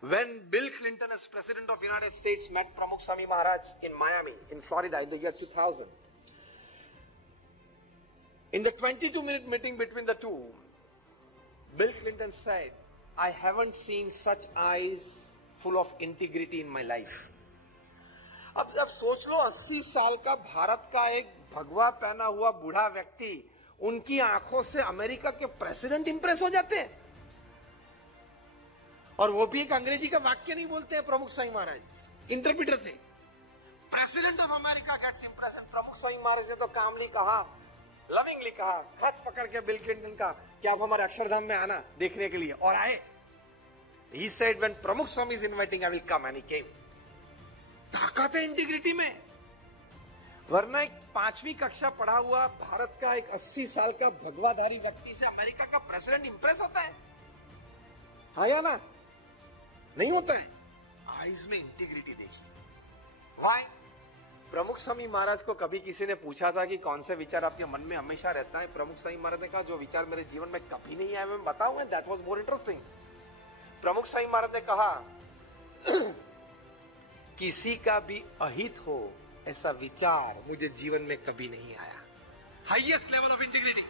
When Bill Clinton as President of the United States met Pramukh Swami Maharaj in Miami, in Florida in the year 2000, in the 22-minute meeting between the two, Bill Clinton said, I haven't seen such eyes full of integrity in my life. अब जब सोच लो 80 साल का भारत का एक भगवा पहना हुआ बूढ़ा व्यक्ति, उनकी आंखों से अमेरिका के प्रेसिडेंट इंप्रेस हो जाते हैं, और वो भी एक अंग्रेजी का वाक्य नहीं बोलते हैं। प्रमुख स्वामी महाराज इंटरप्रीटर थे। President of America gets impress. Pramukh Swami महाराज ने तो कामली कहा, लविंगली कहा, हाथ पकड़ के बिल क्लिंटन का कि आप हमारे अक्षरधाम में आना देखने के लिए, और आए। He said when Pramukh Swami is inviting, I will come, and he came. ताकत है इंटीग्रिटी में। वरना एक 5वीं कक्षा पढ़ा हुआ भारत का एक 80 साल का भगवाधारी व्यक्ति से अमेरिका का प्रेसिडेंट इंप्रेस होता है? हाँ या ना? नहीं होता है। आईज में इंटीग्रिटी देखिए। Why? प्रमुख स्वामी महाराज को कभी किसी ने पूछा था कि कौन से विचार आपके मन में हमेशा रहता है? प्रमुख स्वामी महाराज ने कहा, जो विचार मेरे जीवन में कभी नहीं आया मैं बताऊं, दैट वाज मोर इंटरेस्टिंग। प्रमुख स्वामी महाराज ने कहा, किसी का भी अहित हो ऐसा विचार मुझे जीवन में कभी नहीं आया। Highest level of integrity.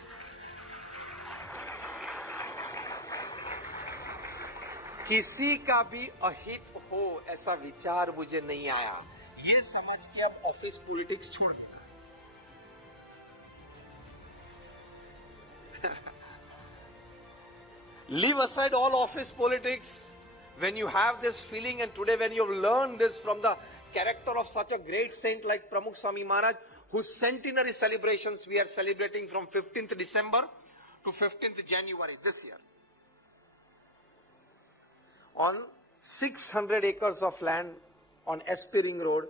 किसी का भी अहित हो ऐसा विचार मुझे नहीं आया। ये समझ के अब ऑफिस पॉलिटिक्स छोड़ देना। Leave aside all office politics. When you have this feeling, and today when you have learned this from the character of such a great saint like Pramukh Swami Maharaj, whose centenary celebrations we are celebrating from 15th December to 15th January this year. On 600 acres of land on SP Ring Road,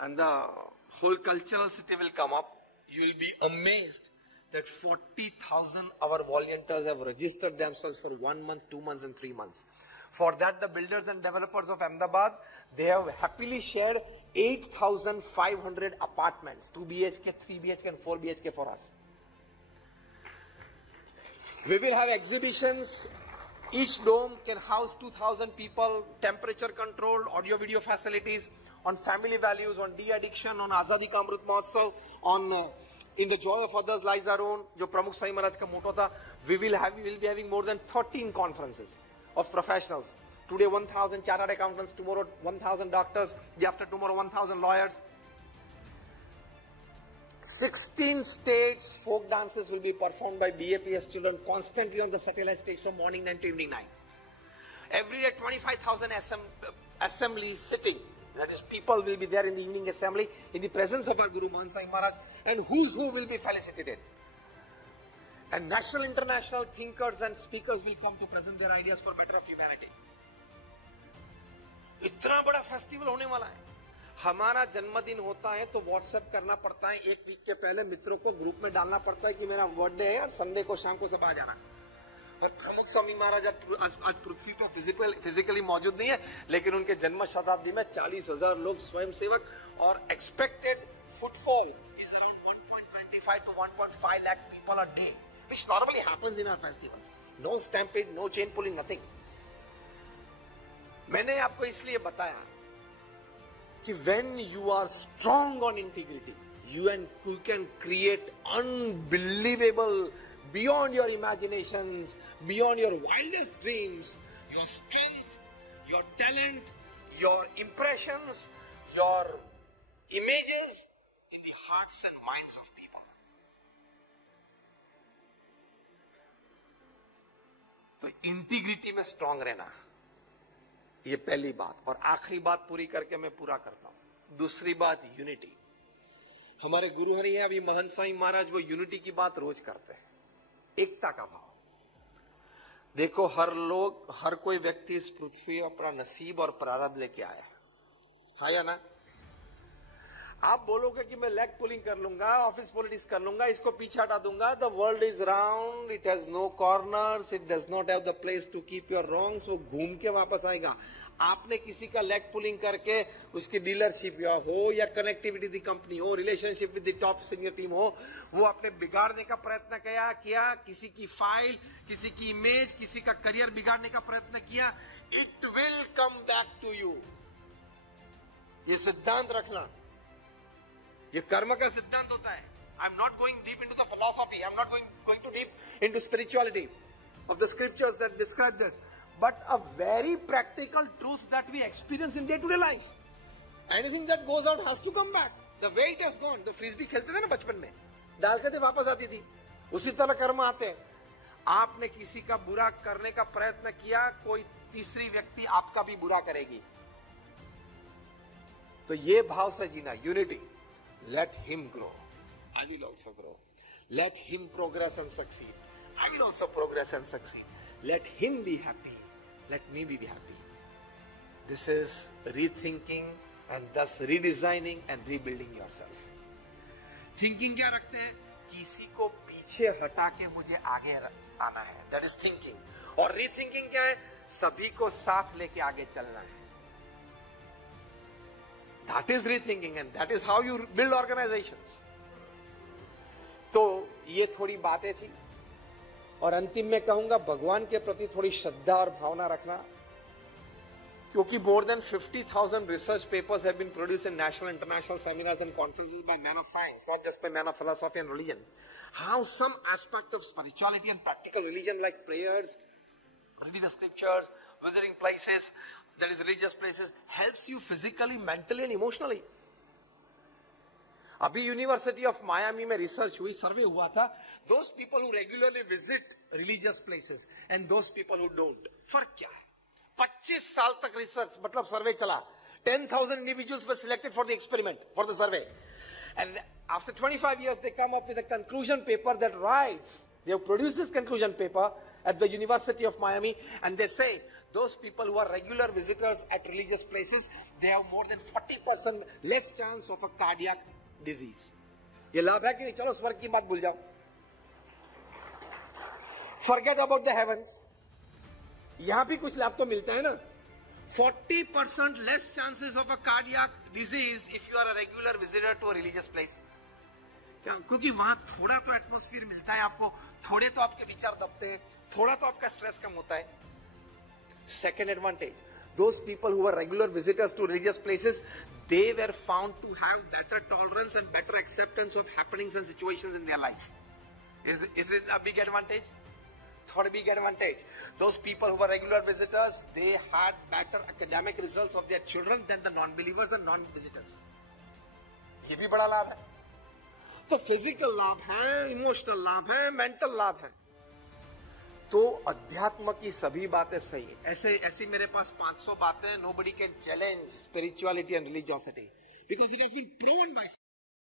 and the whole cultural city will come up. You will be amazed that 40,000 our volunteers have registered themselves for 1 month, 2 months and 3 months. For that, the builders and developers of Ahmedabad, they have happily shared 8,500 apartments, 2 BHK, 3 BHK and 4 BHK for us. We will have exhibitions. Each dome can house 2,000 people, temperature controlled, audio video facilities, on family values, on de-addiction, on Azadi Ka Amrit Mahotsav, on in the joy of others lies our own, जो प्रमुख स्वामी महाराज का मोटो था. We will be having more than 13 conferences of professionals. Today 1,000 chartered accountants, tomorrow 1,000 doctors, day after tomorrow 1,000 lawyers. 16 states folk dances will be performed by BAPS children constantly on the satellite stage from morning 9 to evening 9. Every day 25,000 assemblies sitting. That is, people will be there in the evening assembly in the presence of our Guru Mahan Sahib Maharaj, and who's who will be felicitated. And national, international thinkers and speakers will come to present their ideas for better of humanity. इतना बड़ा festival होने वाला है। हमारा जन्मदिन होता है तो व्हाट्सएप करना पड़ता है, 1 वीक के पहले मित्रों को ग्रुप में डालना पड़ता है कि मेरा बर्थडे है और संडे को शाम को सब आ जाना। और प्रमुख स्वामी महाराज आज पृथ्वी पर फिजिकली मौजूद नहीं है, लेकिन उनके जन्म शताब्दी में 40,000 लोग स्वयं सेवक, और expected footfall is around 1.25 to 1.5 lakh people a day, which normally happens in our festivals. No stampede, no chain pulling, nothing. मैंने आपको इसलिए बताया कि when you are strong on integrity, you can create unbelievable, beyond your imaginations, beyond your wildest dreams, your strength, your talent, your impressions, your images in the hearts and minds of people. तो integrity में strong रहना, ये पहली बात। और आखिरी बात पूरी करके मैं पूरा करता हूं। दूसरी बात, यूनिटी। हमारे गुरु हरि हैं अभी महंत स्वामी महाराज, वो यूनिटी की बात रोज करते हैं, एकता का भाव। देखो, हर कोई व्यक्ति इस पृथ्वी अपना नसीब और प्रारब्ध लेके आया है, हाँ या ना? आप बोलोगे कि मैं लेग पुलिंग कर लूंगा, ऑफिस पॉलिटिक्स कर लूंगा, इसको पीछे हटा दूंगा, the world is round, it has no corners, it does not have the place to keep your wrongs, वो घूम के वापस आएगा। आपने किसी का लेग पुलिंग करके उसकी डीलरशिप या हो या कनेक्टिविटी दी कंपनी हो, relationship with the top senior team हो, वो आपने बिगाड़ने का प्रयत्न किया, किसी की फाइल, किसी की इमेज, किसी का करियर बिगाड़ने का प्रयत्न किया, it will come back to you. ये सिद्धांत रखना, ये कर्म का सिद्धांत होता है। I am not going deep into the philosophy, I am not going to deep into spirituality of the scriptures that describe this, but a very practical truth that we experience in day-to-day life. Anything that goes out has to come back. The way it has gone. The frisbee खेलते थे ना बचपन में, डालते थे वापस आती थी, उसी तरह कर्म आते हैं। आपने किसी का बुरा करने का प्रयत्न किया, कोई तीसरी व्यक्ति आपका भी बुरा करेगी। तो ये भाव से जीना, unity. Let him grow, I will also grow. Let him progress and succeed, I will also progress and succeed. Let him be happy, let me be happy. This is rethinking and thus redesigning and rebuilding yourself. Thinking क्या रखते हैं? किसी को पीछे हटा के मुझे आगे आना है, that is thinking. और rethinking क्या है? सभी को साथ लेके आगे चलना है। That is rethinking and that is how you build organizations. तो ये थोड़ी बातें थी, और अंतिम में कहूंगा भगवान के प्रति थोड़ी श्रद्धा और भावना रखना, क्योंकि more than 50,000 research papers have been produced in national and international seminars and conferences by men of science, not just by men of philosophy and religion. How some aspect of spirituality and practical religion like prayers, reading the scriptures, visiting places, that is religious places, helps you physically, mentally and emotionally. अभी university of Miami में research हुई, सर्वे हुआ था, those people who regularly visit religious places and those people who don't, फर्क क्या है? 25 साल तक रिसर्च मतलब सर्वे चला, 10,000 individuals were selected for the experiment, for the survey, and after 25 years they come up with a conclusion paper that writes, they have produced this conclusion paper at the University of Miami, and they say those people who are regular visitors at religious places, they have more than 40% less chance of a cardiac disease. ये लाभ है कि नहीं? चलो स्वर्ग की बात भूल जाओ, forget about the heavens. यहां भी कुछ लाभ तो मिलता है ना। 40% less chances of a cardiac disease if you are a regular visitor to a religious place. क्योंकि वहां थोड़ा तो एटमॉस्फेयर मिलता है आपको, थोड़े तो आपके विचार दबते हैं, थोड़ा तो आपका स्ट्रेस कम होता है। Second advantage, those people who were regular visitors to religious places, they were found to have better tolerance and better acceptance of happenings and situations in their life. Is it a big advantage? Third big advantage, those people who were regular visitors, they had better academic results of their children than the non-believers and non-visitors. ये भी बड़ा लाभ है। तो physical लाभ है, emotional लाभ है, मेंटल लाभ है। तो अध्यात्म की सभी बातें सही है। ऐसी मेरे पास 500 बातें, nobody can challenge spirituality and religiosity because it has been proven by